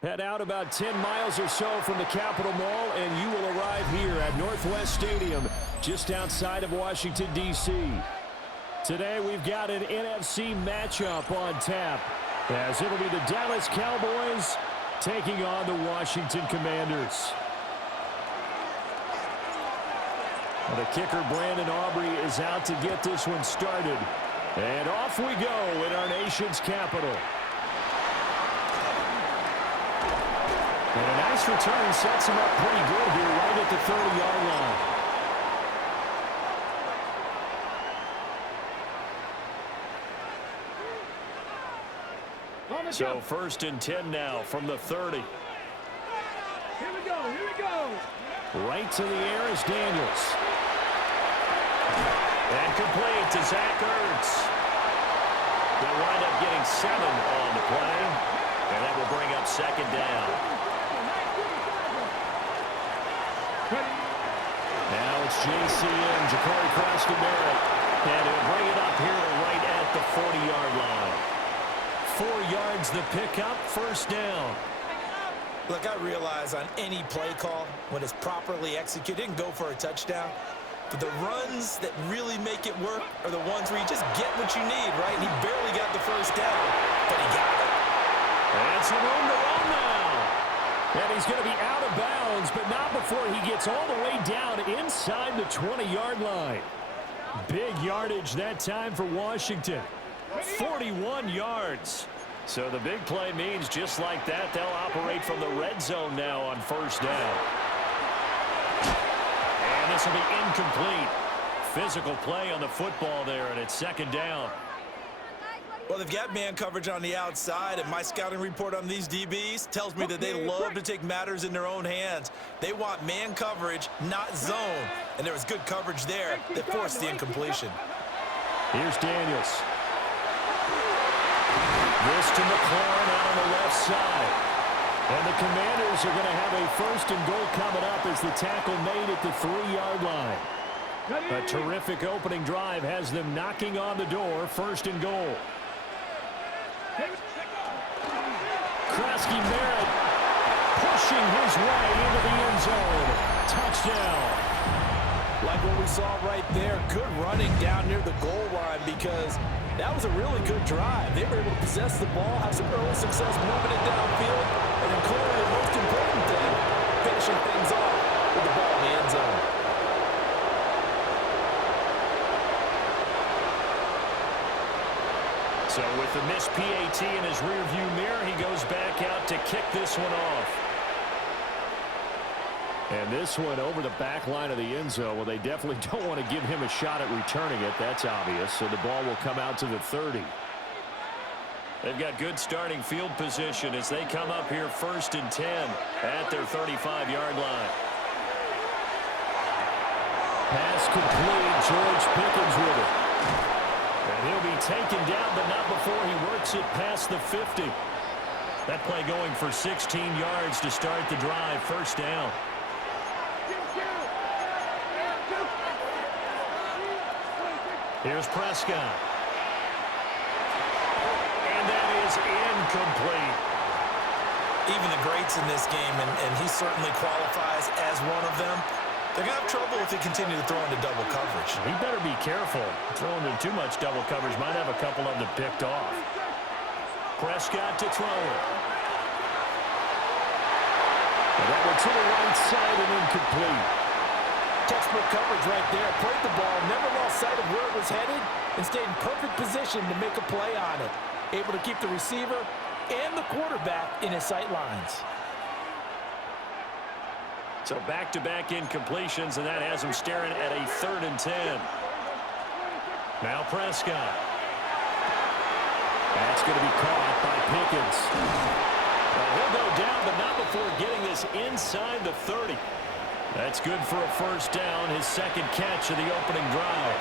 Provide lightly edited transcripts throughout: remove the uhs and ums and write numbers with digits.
Head out about 10 miles or so from the Capitol Mall, and you will arrive here at Northwest Stadium, just outside of Washington, D.C. Today, we've got an NFC matchup on tap, as it'll be the Dallas Cowboys taking on the Washington Commanders. The kicker, Brandon Aubrey, is out to get this one started. And off we go in our nation's capital. And a nice return sets him up pretty good here right at the 30-yard line. So 1st and 10 now from the 30. Here we go, here we go. Right to the air is Daniels. And complete to Zach Ertz. They'll wind up getting 7 on the play. And that will bring up 2nd down. Now it's JCM, Ja'Cory Croston-Barrett. And he'll bring it up here to right at the 40-yard line. 4 yards the pickup, 1st down. Look, I realize on any play call, when it's properly executed, it can go for a touchdown. But the runs that really make it work are the ones where you just get what you need, right? And he barely got the 1st down, but he got it. And some room to run now. And he's going to be out of bounds, but not before he gets all the way down inside the 20-yard line. Big yardage that time for Washington. 41 yards. So the big play means just like that, they'll operate from the red zone now on 1st down. And this will be incomplete. Physical play on the football there, and it's 2nd down. Well, they've got man coverage on the outside, and my scouting report on these DBs tells me that they love to take matters in their own hands. They want man coverage, not zone. And there was good coverage there that forced the incompletion. Here's Daniels. This to McLaurin out on the left side. And the Commanders are going to have a 1st and goal coming up as the tackle made at the 3-yard line. A terrific opening drive has them knocking on the door, 1st and goal. Crosby-Barrett pushing his way into the end zone. Touchdown. Like what we saw right there, good running down near the goal line because that was a really good drive. They were able to possess the ball, have some early success moving it downfield, and then clearly the most important thing, finishing things off with the ball in the end zone. So with the missed PAT in his rearview mirror, he goes back out to kick this one off. And this one over the back line of the end zone. Well, they definitely don't want to give him a shot at returning it. That's obvious. So the ball will come out to the 30. They've got good starting field position as they come up here 1st and 10 at their 35-yard line. Pass complete. George Pickens with it. And he'll be taken down, but not before he works it past the 50. That play going for 16 yards to start the drive. 1st down. Here's Prescott. And that is incomplete. Even the greats in this game, and he certainly qualifies as one of them, they're going to have trouble if they continue to throw into double coverage. He better be careful. Throwing into too much double coverage might have a couple of them picked off. Prescott to throw it. And that one to the right side and incomplete. Textbook coverage right there. Played the ball, never lost sight of where it was headed, and stayed in perfect position to make a play on it. Able to keep the receiver and the quarterback in his sight lines. So back-to-back incompletions, and that has him staring at a 3rd and 10. Now Prescott. That's going to be caught by Pickens. Well, he'll go down, but not before getting this inside the 30. That's good for a 1st down, his 2nd catch of the opening drive.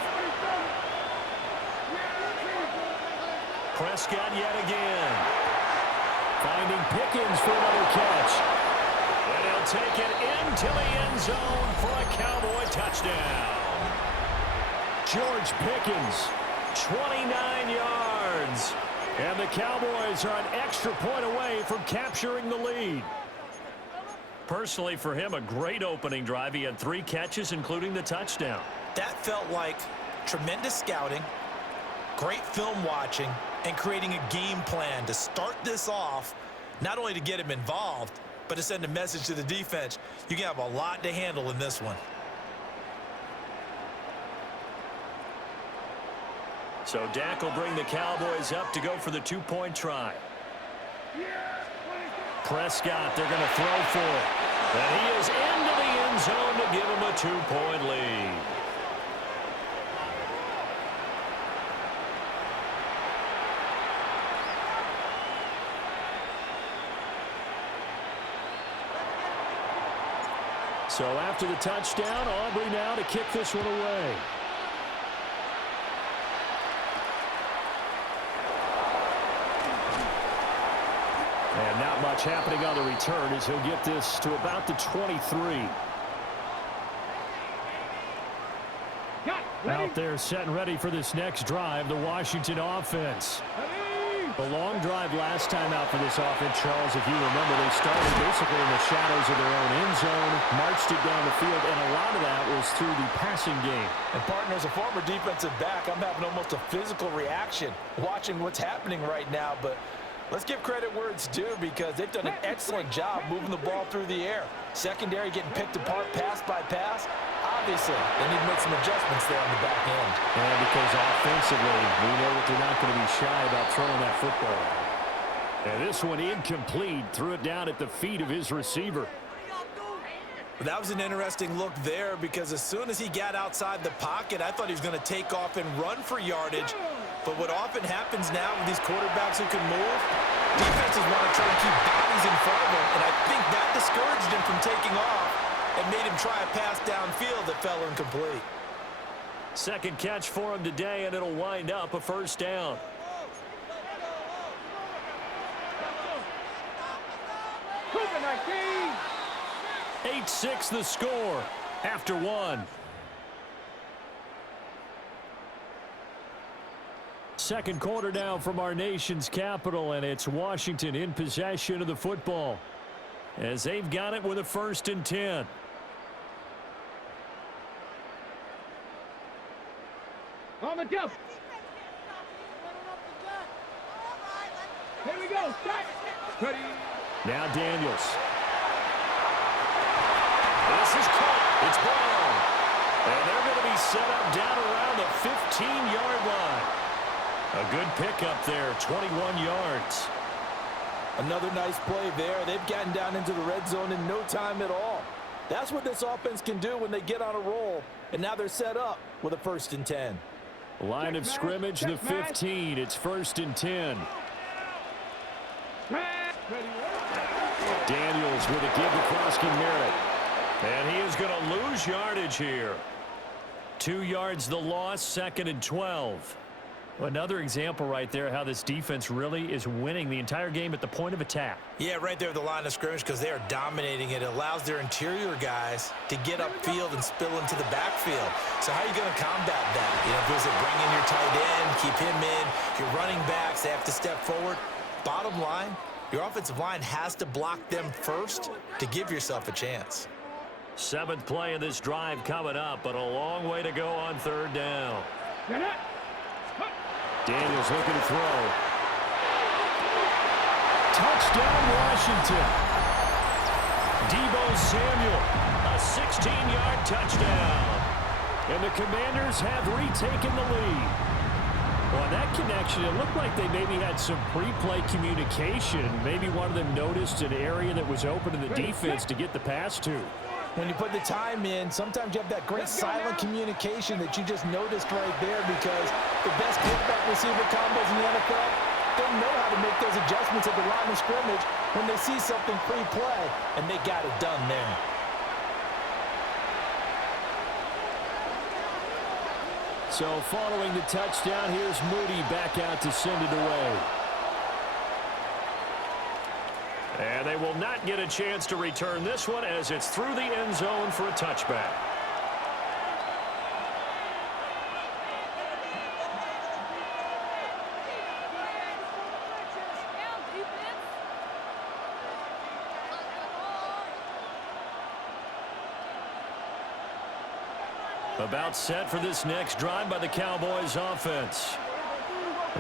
Prescott yet again. Finding Pickens for another catch. And he'll take it into the end zone for a Cowboy touchdown. George Pickens, 29 yards. And the Cowboys are an extra point away from capturing the lead. Personally, for him, a great opening drive. He had 3 catches, including the touchdown. That felt like tremendous scouting, great film watching, and creating a game plan to start this off, not only to get him involved, but to send a message to the defense. You can have a lot to handle in this one. So Dak will bring the Cowboys up to go for the 2-point try. Prescott, they're going to throw for it. And he is into the end zone to give him a 2-point lead. So after the touchdown, Aubrey now to kick this one away. And not much happening on the return as he'll get this to about the 23. Out there set and ready for this next drive, the Washington offense. The long drive last time out for this offense, Charles, if you remember, they started basically in the shadows of their own end zone, marched it down the field, and a lot of that was through the passing game. And, partner, as a former defensive back, I'm having almost a physical reaction watching what's happening right now, but let's give credit where it's due because they've done an excellent job moving the ball through the air. Secondary getting picked apart pass by pass. Obviously, they need to make some adjustments there on the back end. And because offensively, we know that they're not going to be shy about throwing that football. And this one incomplete. Threw it down at the feet of his receiver. That was an interesting look there because as soon as he got outside the pocket, I thought he was going to take off and run for yardage. But what often happens now with these quarterbacks who can move, defenses want to try to keep bodies in front of him, and I think that discouraged him from taking off and made him try a pass downfield that fell incomplete. Second catch for him today, and it'll wind up a first down. 8-6 the score after 1. Second quarter now from our nation's capital, and it's Washington in possession of the football as they've got it with a 1st and 10. On the jump. Here we go. Start. Ready. Now Daniels. This is caught. It's ball. And they're going to be set up down around the 15-yard line. A good pickup there, 21 yards. Another nice play there. They've gotten down into the red zone in no time at all. That's what this offense can do when they get on a roll. And now they're set up with a 1st and 10. Line of scrimmage, the 15. It's 1st and 10. Daniels with a give to Krosky Merritt. And he is going to lose yardage here. 2 yards the loss, 2nd and 12. Another example right there how this defense really is winning the entire game at the point of attack. Yeah, right there at the line of scrimmage because they are dominating it. It allows their interior guys to get upfield and spill into the backfield. So how are you going to combat that? You know, does it bring in your tight end, keep him in, your running backs, they have to step forward. Bottom line, your offensive line has to block them first to give yourself a chance. 7th play of this drive coming up, but a long way to go on 3rd down. Daniels looking to throw. Touchdown, Washington. Deebo Samuel, a 16-yard touchdown. And the Commanders have retaken the lead. Well, that connection, it looked like they maybe had some pre-play communication. Maybe one of them noticed an area that was open to the defense to get the pass to. When you put the time in, sometimes you have that great silent communication that you just noticed right there because the best quarterback receiver combos in the NFL, they know how to make those adjustments at the line of scrimmage when they see something pre-play, and they got it done there. So following the touchdown, here's Moody back out to send it away. And they will not get a chance to return this one as it's through the end zone for a touchback. About set for this next drive by the Cowboys offense.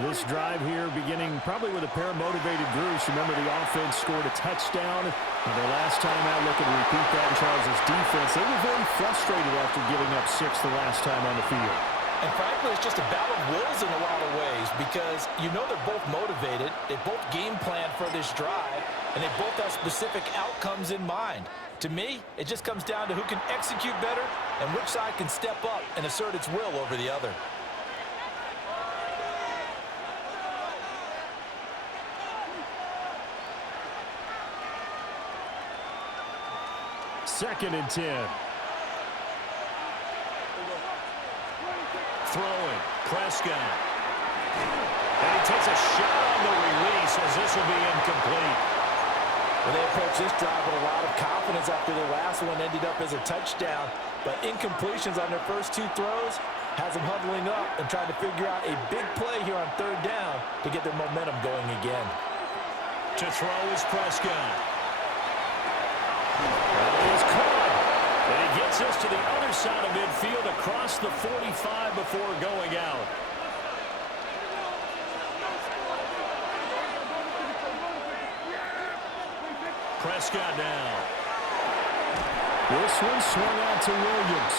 This drive here beginning probably with a pair of motivated groups. Remember, the offense scored a touchdown. And their last time out, looking to repeat that in Charles' defense. They were very frustrated after giving up 6 the last time on the field. And frankly, it's just a battle of wills in a lot of ways because you know they're both motivated. They both game plan for this drive, and they both have specific outcomes in mind. To me, it just comes down to who can execute better and which side can step up and assert its will over the other. Second and 10. Throwing. Prescott. And he takes a shot on the release as this will be incomplete. Well, they approached this drive with a lot of confidence after their last one ended up as a touchdown. But incompletions on their first 2 throws has them huddling up and trying to figure out a big play here on 3rd down to get their momentum going again. To throw is Prescott. That is caught. And he gets us to the other side of midfield across the 45 before going out. Prescott now. This one swung out to Williams.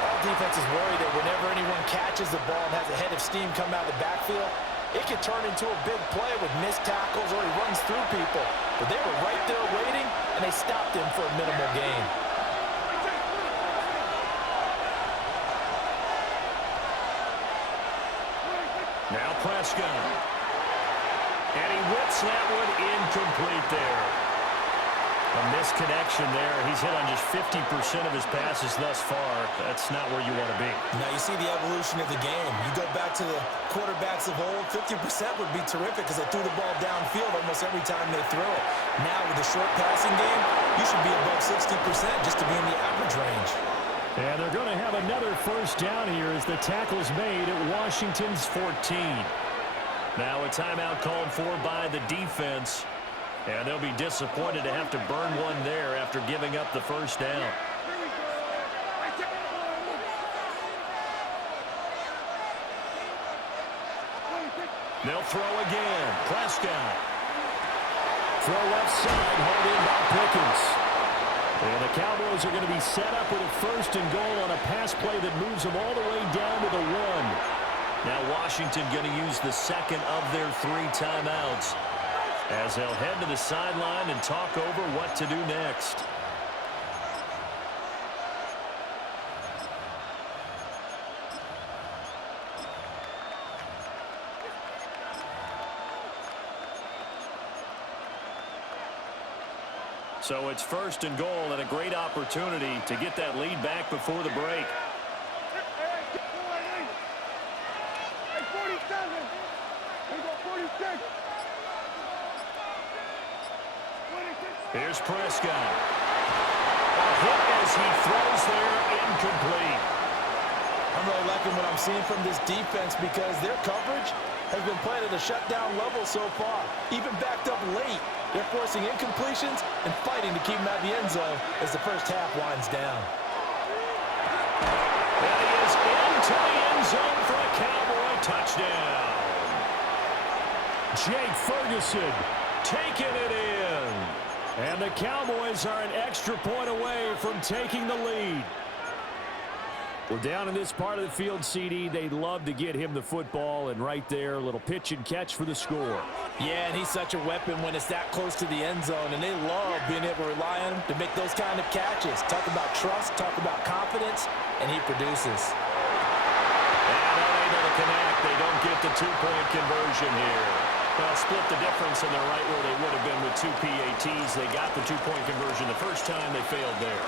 All defenses worry that whenever anyone catches the ball and has a head of steam come out of the backfield, it can turn into a big play with missed tackles or he runs through people. But they were right there waiting, and they stopped him for a minimal gain. Now Prescott. And he whips that one incomplete there. A misconnection there. He's hit on just 50% of his passes thus far. That's not where you want to be. Now you see the evolution of the game. You go back to the quarterbacks of old, 50% would be terrific because they threw the ball downfield almost every time they threw it. Now with the short passing game, you should be above 60% just to be in the average range. And they're going to have another first down here as the tackle's made at Washington's 14. Now a timeout called for by the defense. And they'll be disappointed to have to burn one there after giving up the first down. They'll throw again. Prescott. Throw left side, held in by Pickens. And the Cowboys are going to be set up with a first and goal on a pass play that moves them all the way down to the 1. Now Washington going to use the second of their 3 timeouts as they'll head to the sideline and talk over what to do next. So it's first and goal and a great opportunity to get that lead back before the break. Here's Prescott. A hit as he throws there, incomplete. I'm really liking what I'm seeing from this defense because their coverage has been playing at a shutdown level so far. Even backed up late, they're forcing incompletions and fighting to keep them out of the end zone as the first half winds down. And he is into the end zone for a Cowboy touchdown. Jake Ferguson taking it in. And the Cowboys are an extra point away from taking the lead. Well, down in this part of the field, CD, they'd love to get him the football, and right there, a little pitch and catch for the score. Yeah, and he's such a weapon when it's that close to the end zone, and they love being able to rely on him to make those kind of catches. Talk about trust, talk about confidence, and he produces. And unable to connect. They don't get the two-point conversion here. They'll split the difference, and they're right where they would have been with 2 PATs. They got the two-point conversion the first time. They failed there.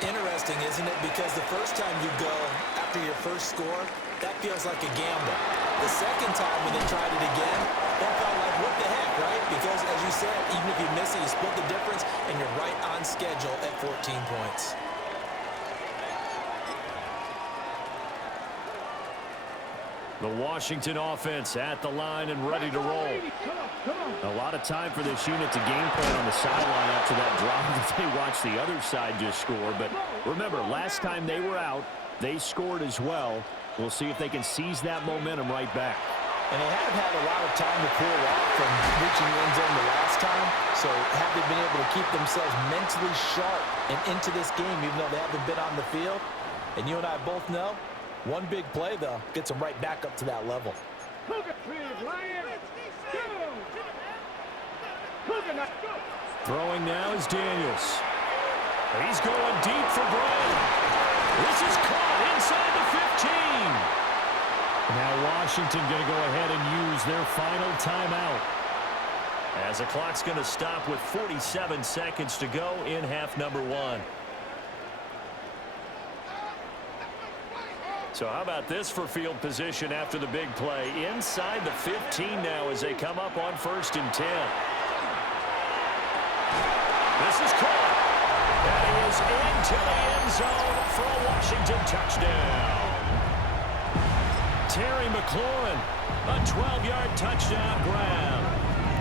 Interesting, isn't it? Because the first time you go after your first score, that feels like a gamble. The second time when they tried it again, that felt like, what the heck, right? Because, as you said, even if you miss it, you split the difference, and you're right on schedule at 14 points. The Washington offense at the line and ready to roll. Come on. The lot of time for this unit to game plan on the sideline after that drive if they watch the other side just score. But remember, last time they were out, they scored as well. We'll see if they can seize that momentum right back. And they have had a lot of time to cool off from reaching the end zone the last time. So have they been able to keep themselves mentally sharp and into this game even though they haven't been on the field? And you and I both know, one big play, though, gets them right back up to that level. Throwing now is Daniels. He's going deep for Brown. This is caught inside the 15. Now Washington going to go ahead and use their final timeout, as the clock's going to stop with 47 seconds to go in half number one. So how about this for field position after the big play? Inside the 15 now as they come up on 1st and 10. This is caught. That is into the end zone for a Washington touchdown. Terry McLaurin, a 12-yard touchdown grab.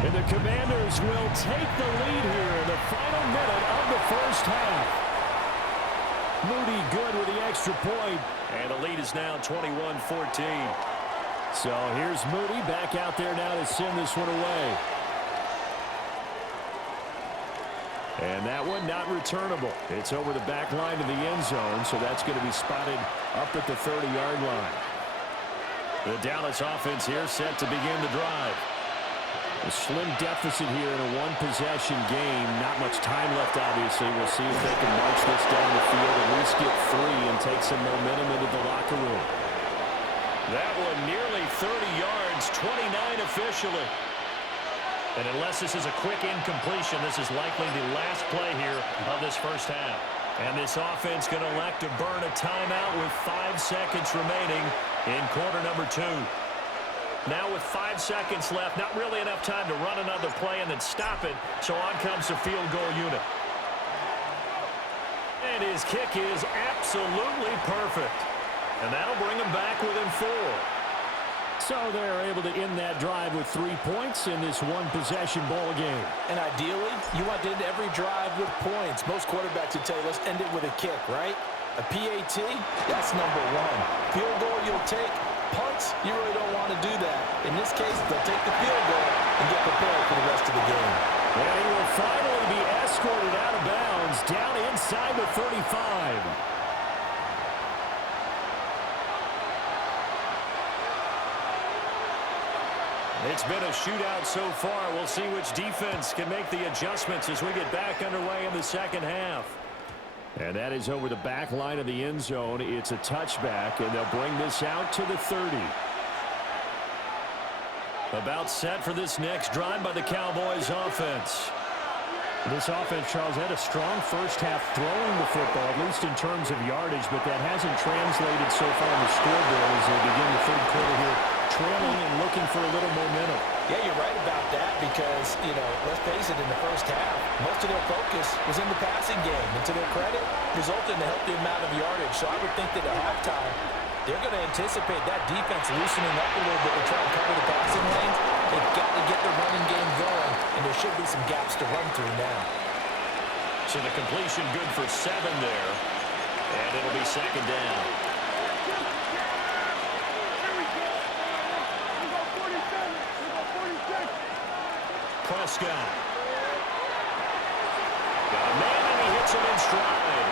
And the Commanders will take the lead here in the final minute of the first half. Moody good with the extra point. And the lead is now 21-14. So here's Moody back out there now to send this one away. And that one not returnable. It's over the back line of the end zone, so that's going to be spotted up at the 30-yard line. The Dallas offense here set to begin the drive. A slim deficit here in a one-possession game. Not much time left, obviously. We'll see if they can march this down the field, at least get 3 and take some momentum into the locker room. That one nearly 30 yards, 29 officially. And unless this is a quick incompletion, this is likely the last play here of this first half. And this offense going to elect to burn a timeout with 5 seconds remaining in quarter number 2. Now with 5 seconds left, not really enough time to run another play and then stop it, so on comes the field goal unit. And his kick is absolutely perfect. And that'll bring him back within 4. So they're able to end that drive with 3 points in this one-possession ball game. And ideally, you want to end every drive with points. Most quarterbacks would tell you, let's end it with a kick, right? A PAT, that's number 1. Field goal you'll take. Punts, you really don't want to do that. In this case, they'll take the field goal and get prepared for the rest of the game. And he will finally be escorted out of bounds down inside the 35. It's been a shootout so far. We'll see which defense can make the adjustments as we get back underway in the second half. And that is over the back line of the end zone. It's a touchback, and they'll bring this out to the 30. About set for this next drive by the Cowboys offense. This offense, Charles, had a strong first half throwing the football, at least in terms of yardage, but that hasn't translated so far on the scoreboard as they begin the third quarter here, trailing and looking for a little momentum. Yeah, you're right about that because, let's face it, in the first half, most of their focus was in the passing game. And to their credit, resulted in a healthy amount of yardage. So I would think that at halftime, they're going to anticipate that defense loosening up a little bit to try and cover the passing lanes. They've got to get the running game going, and there should be some gaps to run through now. So the completion good for 7 there, and it'll be second down. Prescott. Got a man, and he hits him in stride.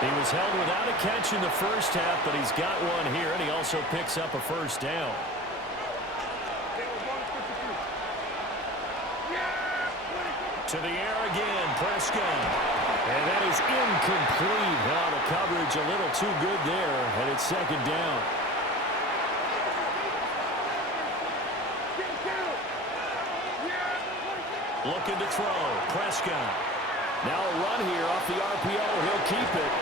He was held without a catch in the first half, but he's got one here, and he also picks up a first down. To the air again, Prescott. And that is incomplete. Oh, the coverage a little too good there, and it's second down. Looking to throw, Prescott. Now a run here off the RPO. He'll keep it.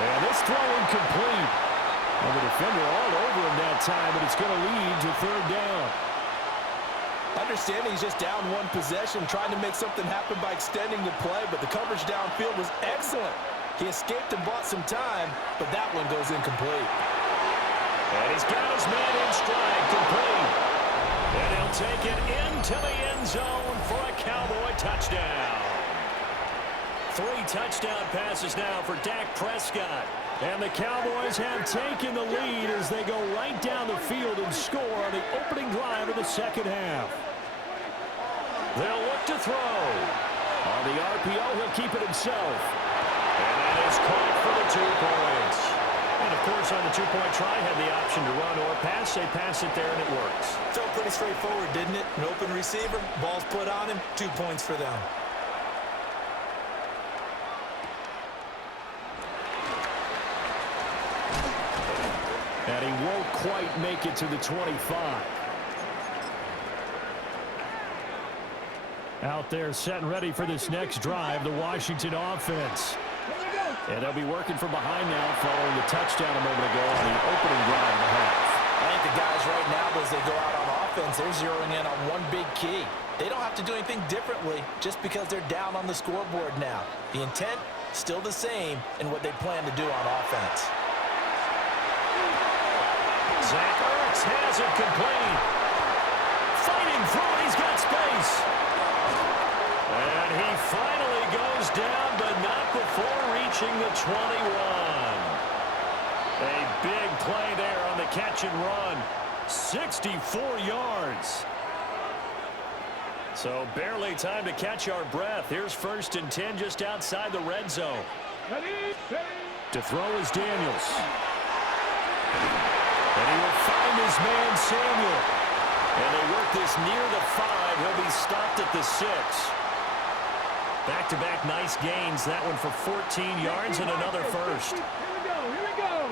And this throw incomplete. Well, the defender all over him that time, but it's going to lead to third down. Understanding he's just down one possession, trying to make something happen by extending the play, but the coverage downfield was excellent. He escaped and bought some time, but that one goes incomplete. And he's got his man in stride, complete. And he'll take it into the end zone for a Cowboy touchdown. 3 touchdown passes now for Dak Prescott. And the Cowboys have taken the lead as they go right down the field and score on the opening drive of the second half. They'll look to throw. On the RPO, he'll keep it himself. And that is caught for the 2 points. And, of course, on the 2-point try, had the option to run or pass. They pass it there, and it works. Felt pretty straightforward, didn't it? An open receiver, ball's put on him, 2 points for them. And he won't quite make it to the 25. Out there set and ready for this next drive, the Washington offense. And they'll be working from behind now following the touchdown a moment ago on the opening drive of the half. I think the guys right now, as they go out on offense, they're zeroing in on one big key. They don't have to do anything differerly just because they're down on the scoreboard now. The intent, still the same in what they plan to do on offense. Zach Ertz has it complete. Fighting through it, he's got space. And he finally goes down, but not before reaching the 21. A big play there on the catch and run. 64 yards. So barely time to catch our breath. Here's 1st and 10 just outside the red zone. To throw is Daniels. And he will find his man Samuel. And they work this near the 5. He'll be stopped at the 6. Back-to-back nice gains. That one for 14 yards and another first. Here we go.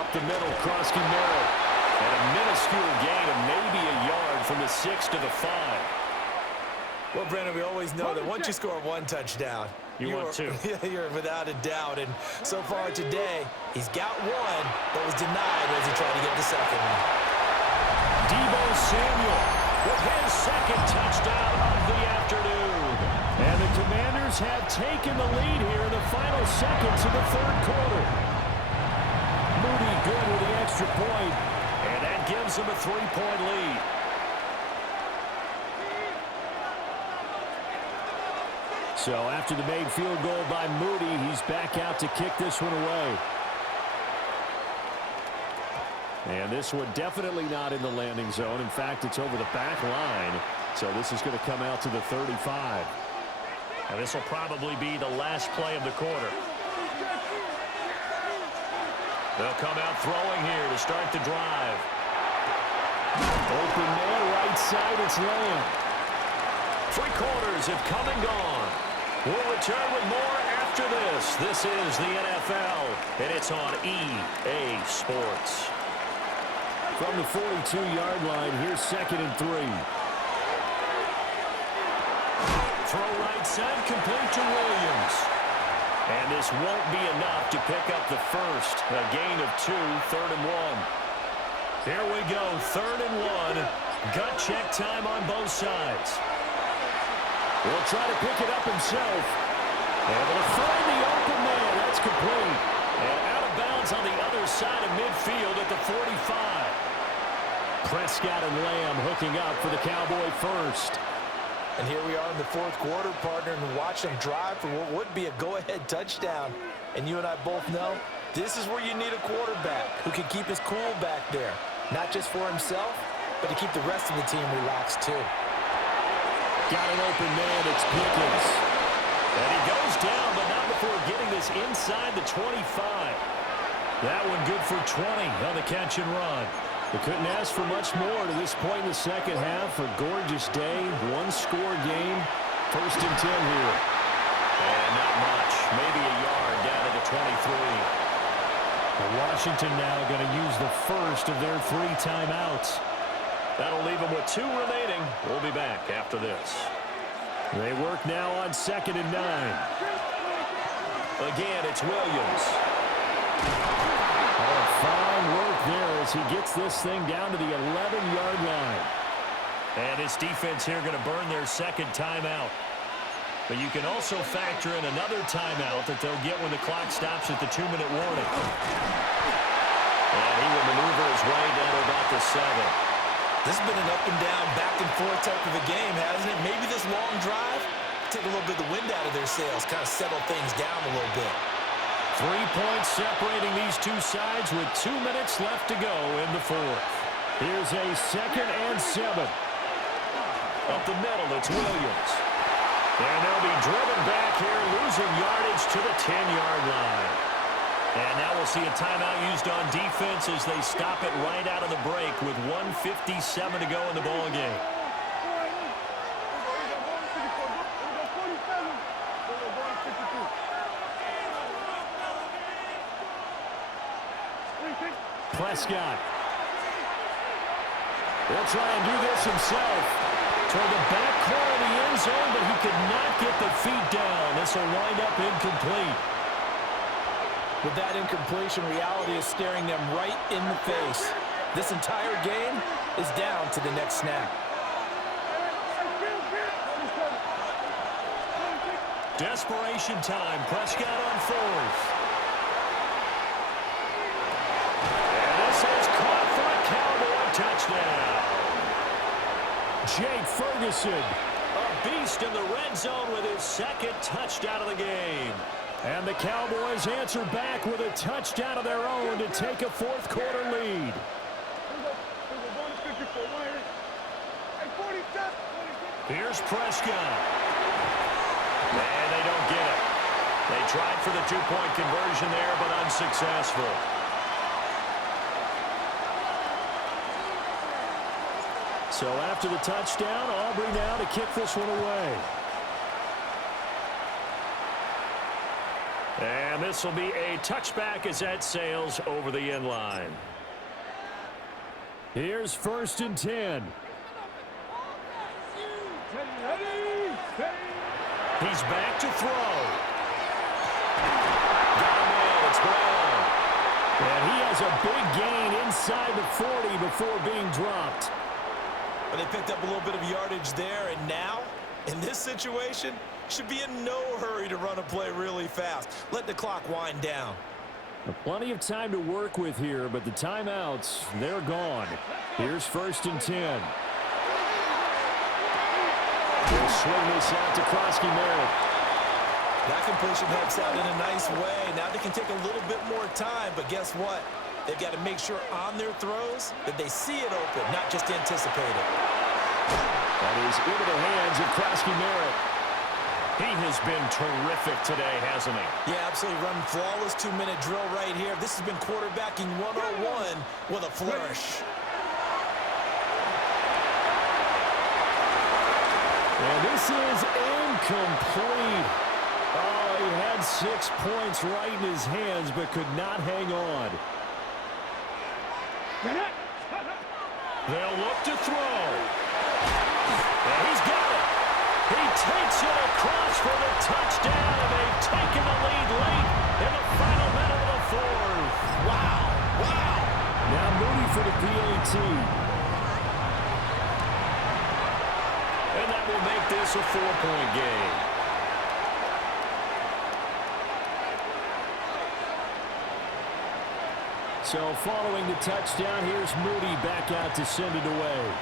Up the middle, Krosky Merritt. And a minuscule gain of maybe a yard from the 6 to the 5. Well, Brandon, we always know that once you score 1 touchdown, you want 2. You're without a doubt. And so far today, he's got 1, but was denied as he tried to get the second one. Deebo Samuel with his 2nd touchdown of the afternoon. And the Commanders have taken the lead here in the final seconds of the 3rd quarter. Moody good with the extra point, and that gives them a 3-point lead. So after the made field goal by Moody, he's back out to kick this one away. And this one definitely not in the landing zone. In fact, it's over the back line. So this is going to come out to the 35. And this will probably be the last play of the quarter. They'll come out throwing here to start the drive. Open man, right side, it's Lamb. 3 quarters have come and gone. We'll return with more after this. This is the NFL, and it's on EA Sports. From the 42-yard line, here's 2nd and 3. Throw right side, complete to Williams. And this won't be enough to pick up the first. A gain of 2, 3rd and 1. Here we go, 3rd and 1. Gut check time on both sides. He'll try to pick it up himself. Able to find the open man. That's complete. And out of bounds on the other side of midfield at the 45. Prescott and Lamb hooking up for the Cowboy first. And here we are in the 4th quarter, partner, and watch them drive for what would be a go-ahead touchdown. And you and I both know this is where you need a quarterback who can keep his cool back there. Not just for himself, but to keep the rest of the team relaxed too. Got an open man, it's Pickens. And he goes down, but not before getting this inside the 25. That one good for 20 on the catch and run. They couldn't ask for much more to this point in the second half. A gorgeous day, 1-score game. 1st and 10 here. And not much, maybe a yard down to the 23. Well, Washington now going to use the first of their 3 timeouts. That'll leave them with 2 remaining. We'll be back after this. They work now on 2nd and 9. Again, it's Williams. Oh, fine work there as he gets this thing down to the 11-yard line. And his defense here going to burn their 2nd timeout. But you can also factor in another timeout that they'll get when the clock stops at the 2-minute warning. And he will maneuver his way down to about the 7. This has been an up and down, back and forth type of a game, hasn't it? Maybe this long drive, take a little bit of the wind out of their sails, kind of settle things down a little bit. 3 points separating these two sides with 2 minutes left to go in the fourth. Here's a 2nd and 7. Up the middle, it's Williams. And they'll be driven back here, losing yardage to the 10-yard line. And now we'll see a timeout used on defense as they stop it right out of the break with 1:57 to go in the ballgame. Prescott. He'll try and do this himself. Toward the back corner of the end zone, but he could not get the feet down. This will wind up incomplete. With that incompletion, reality is staring them right in the face. This entire game is down to the next snap. Desperation time. Prescott on 4th. And this is caught for a Cowboy touchdown. Jake Ferguson, a beast in the red zone with his 2nd touchdown of the game. And the Cowboys answer back with a touchdown of their own to take a 4th quarter lead. Here's Prescott. And they don't get it. They tried for the 2-point conversion there, but unsuccessful. So after the touchdown, Aubrey now to kick this one away. And this will be a touchback as that sails over the end line. Here's 1st and 10. He's back to throw. Got him in. It's Brown. And he has a big gain inside the 40 before being dropped. But they picked up a little bit of yardage there, and now, in this situation, should be in no hurry to run a play really fast. Let the clock wind down. Plenty of time to work with here, but the timeouts, they're gone. Here's 1st and 10. He'll swing this out to Krosky-Merritt. That completion helps out in a nice way. Now they can take a little bit more time, but guess what? They've got to make sure on their throws that they see it open, not just anticipate it. That is into the hands of Krosky-Merritt. He has been terrific today, hasn't he? Yeah, absolutely. Running flawless 2-minute drill right here. This has been quarterbacking 101 with a flourish. And this is incomplete. Oh, he had 6 points right in his hands, but could not hang on. They'll look to throw. And he's got it. He takes it across for the touchdown, and they've taken the lead late in the final minute of the 4th. Wow. Wow. Now Moody for the PAT. And that will make this a 4-point game. So following the touchdown, here's Moody back out to send it away.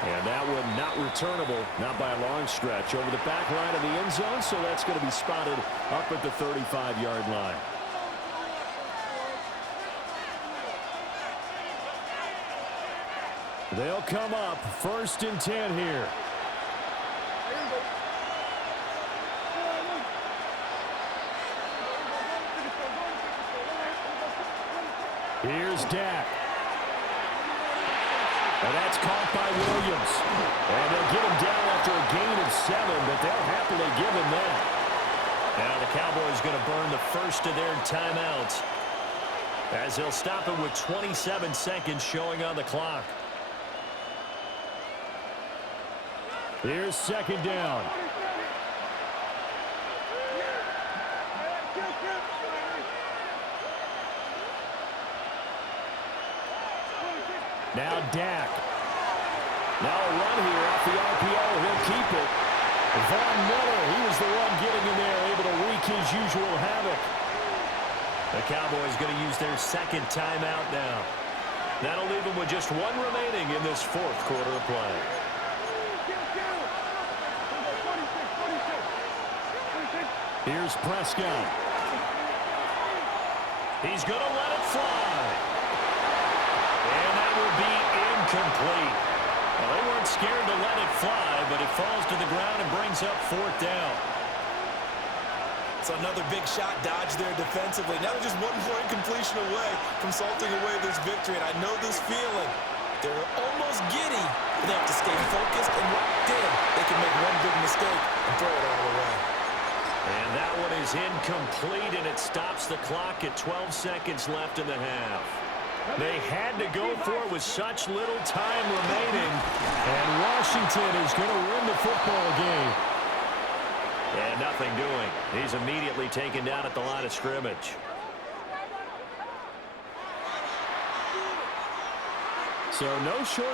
And that one not returnable, not by a long stretch, over the back line of the end zone, so that's going to be spotted up at the 35-yard line. They'll come up 1st and 10 here. Here's Dak. And that's caught by Williams. And they'll get him down after a gain of 7, but they'll happily give him that. Now the Cowboys going to burn the first of their timeouts as they'll stop him with 27 seconds showing on the clock. Here's 2nd down. Now Dak. Now a run here off the RPO. He'll keep it. Von Miller, he was the one getting in there, able to wreak his usual havoc. The Cowboys going to use their 2nd timeout now. That'll leave him with just one remaining in this fourth quarter of play. Here's Prescott. He's going to let it fly. And that will be incomplete. Well, they weren't scared to let it fly, but it falls to the ground and brings up fourth down. So another big shot dodge there defensively. Now they're just 1 more incompletion away from salting away this victory. And I know this feeling. They're almost giddy, but they have to stay focused and locked in. They can make one big mistake and throw it all away. And that one is incomplete, and it stops the clock at 12 seconds left in the half. They had to go for it with such little time remaining, and Washington is going to win the football game. And nothing doing. He's immediately taken down at the line of scrimmage. So no shortage.